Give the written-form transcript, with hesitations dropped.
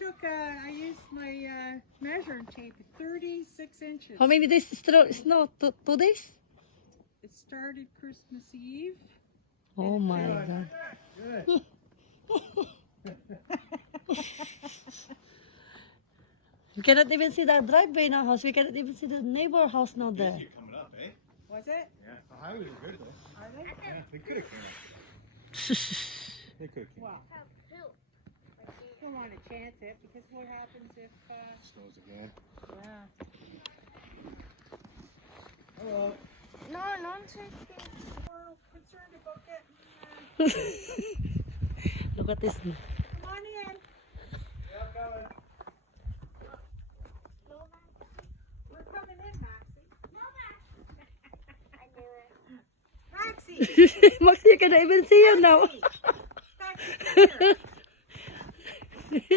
I used my measuring tape, 36 inches. How many days snow? 2 days? It started Christmas Eve. Oh my God. Good. We cannot even see the driveway in our house. We cannot even see the neighbor house now there. You're coming up, eh? Was it? Yeah. The highways are good though. Are they? Yeah, they could have came up. They could have came Well, up. don't want to chance it because what happens if, Snows again. yeah. Hello. No, non taking. We're concerned about getting, Look at this. come on in. Yeah, coming. We're coming in, Maxie. I knew it. Maxie! Maxie, you cannot even see you now. Maxie, come here.